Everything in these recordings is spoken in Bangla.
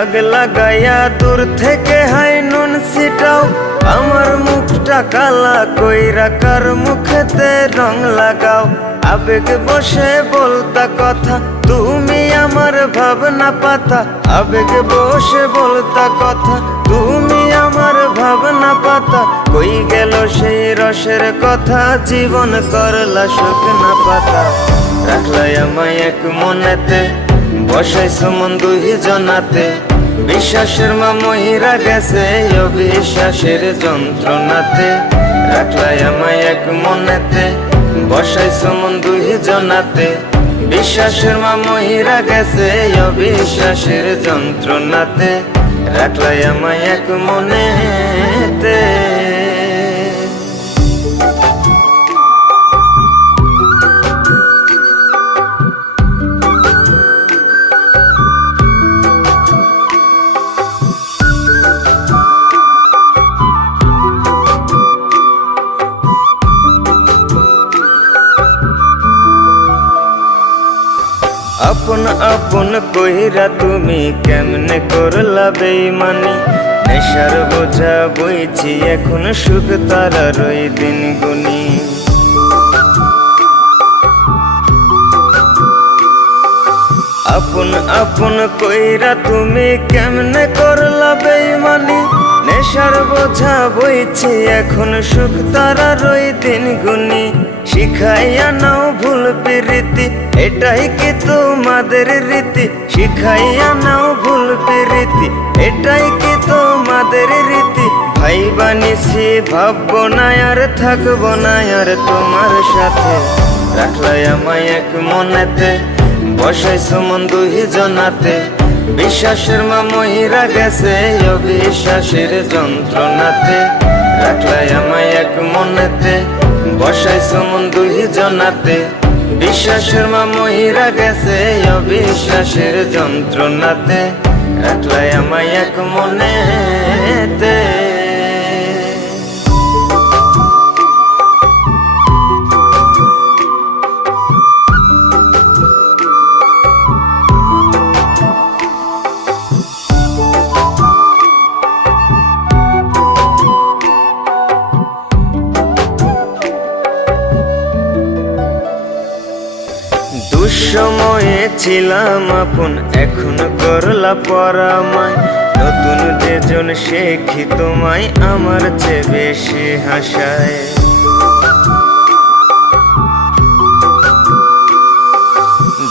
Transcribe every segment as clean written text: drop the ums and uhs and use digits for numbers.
দাগ লাগাইয়া দূর থেকে হাই নুন ছিটাও, আমার মুখটা কালা কইরা কার মুখেতে রং লাগাও। আবেগ বসে বলতা কথা, তুমি আমার ভাবনা পাতা। আবেগ বসে বলতা কথা, তুমি আমার ভাবনা পাতা। কই গেল সেই রসের কথা, জীবন করলা শুকনা পাতা। রাখলাই আমায় এক মনেতে, বসাইছো মন দুই জনাতে। বিশ্বাসের মা মহিরা গেছে অবিশ্বাসের যন্ত্রণাতে। রাখলাই আমায় এক মনেতে, বসাইছো মন দুই জনাতে। বিশ্বাসের মা মহিরা গেছে অবিশ্বাসের যন্ত্রণাতে। রাখলাই আমায় এক মনেতে। আপন আপন কইরা তুমি কেমনে করলা বেইমানি। নেশার বোঝা বইছি এখন, সুখ তারার ওই দিন গুনি। আপন আপন কইরা তুমি কেমনে করলা বেইমানি। নেশার বোঝা বইছি এখন, সুখ তারার ওই দিন গুনি। শিখাইয়া নাও ভুল প্রীতি, এটাই কি তোমাদের রীতি। শিখাইয়া নাও ভুল প্রীতি, এটাই কি তোমাদের রীতি। ভাই বানিছি ভাববো না আর, থাকবো না আর তোমার সাথে। রাখলাই আমায় এক মনেতে, বসাইছো মন দুই জনাতে। বিশ্বাসের মা মহিরা গেছে অবিশ্বাসের যন্ত্রণাতে। রাখলাই আমায় এক মনেতে, বসাইছো মন দুই জনাতে। বিশ্বাসের মা মহিরা গেছে অবিশ্বাসের যন্ত্রণাতে। রাখলাই আমায় এক মনেতে। দুঃসময়ে ছিলাম আপন, এখন করলা পরামায়। নতুন যেজন শেখি তোমায়, আমার চেয়ে বেশি হাসায়।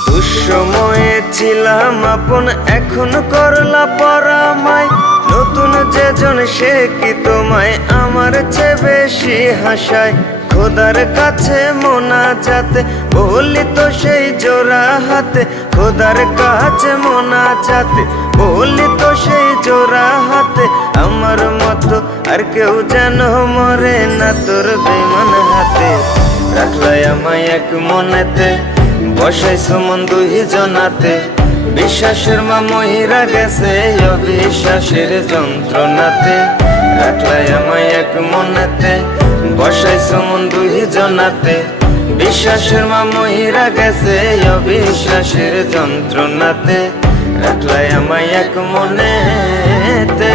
দুঃসময়ে ছিলাম আপন, এখন করলা পরামায়। নতুন যেজন শেখি তোমায়, আমার চেয়ে বেশি হাসায়। খোদার কাছে মোনাজাতে বলি তো সেই জোড়া হাতে। খোদার কাছে মোনাজাতে বলি তো সেই জোড়া হাতে। আমার মতো আর কেউ যেন মরে না তোর বেমান হাতে। রাখলাই আমায় এক মনেতে, বসাইছো মন দুই জনাতে। বিশ্বাসের মা মহিরা গেছে অবিশ্বাসের যন্ত্রণাতে। রাখলাই আমায় এক মনেতে, বসাইছো মন দুই জনাতে। বিশ্বাসের মা মহিরা গেছে অবিশ্বাসের যন্ত্রণাতে। রাখলাই আমায় এক মনেতে।